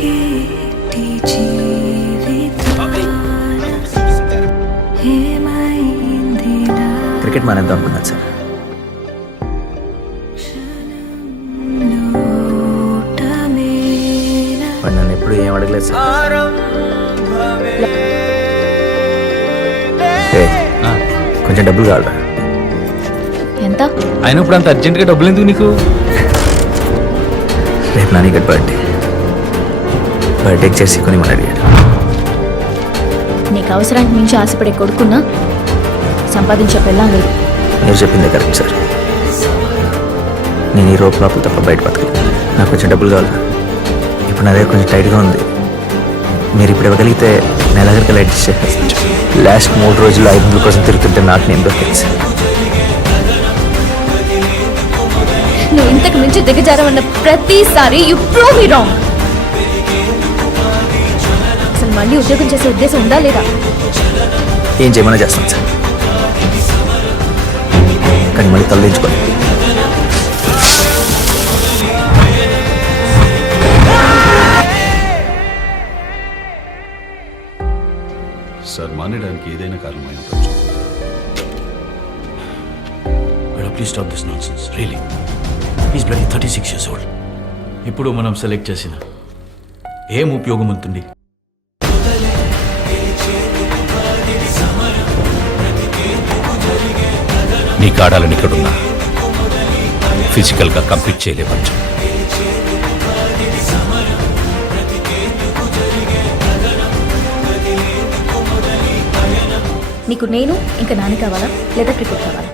సాగేటి జీవితాన ఏమైందిలా క్రికెట్ మానేద్దాం అనుకున్నాను సార్. లోటమేనా వాడు నన్ను ఎప్పుడు ఏం అడగలేదు సార్. ఏయ్, కొంచెం డబ్బులు కావాలా? ఎంత? ఆయన ఇప్పుడు అంత అర్జెంట్గా డబ్బులు ఎందుకు నీకు? రేపు నాని గడ్ బర్త్డేకి చేసి కొని మన అడిగాడు. నీకు అవసరానికి మించి ఆశపడే కొడుకున్నా సంపాదించే పెళ్ళం లేదు. మీరు చెప్పిందే కరెక్ట్ సార్. నేను ఈ రోప్ లోపల తప్ప బయట బతకలేదు. నాకు కొంచెం డబ్బులు కావాలి. ఇప్పుడు నా దగ్గర కొంచెం టైట్గా ఉంది. మీరు ఇప్పుడు ఇవ్వగలిగితే నెల దగ్గరికి లైట్ చేసేస్తాను. లాస్ట్ 3 రోజులు 500 కోసం తిరుగుతుంటే నాకు నేను దొరికింది సార్. నువ్వు ఇంతకు మించి దిగజారమన్న ప్రతిసారి యు ప్రూవ్ మీ రాంగ్. అసలు మళ్ళీ ఉద్యోగం చేసే ఉద్దేశం ఉందా లేదా? ఏం చేయమన్నా చేస్తాను సార్, కానీ మళ్ళీ తలదించుకోండి. సార్ మానేయడానికి ఏదైనా కారణమై ఉండొచ్చు. Please stop this nonsense, really. He's bloody 36 years old. ఇప్పుడు మనం సెలెక్ట్ చేసిన ఏం ఉపయోగం ఉంటుంది? నీకు ఆడాలని ఇక్కడున్నా ఫిజికల్గా కంప్లీట్ చేయలేవచ్చు. నీకు నేను ఇంకా నాని కావాలా లేదా క్రికెట్ కావాలా?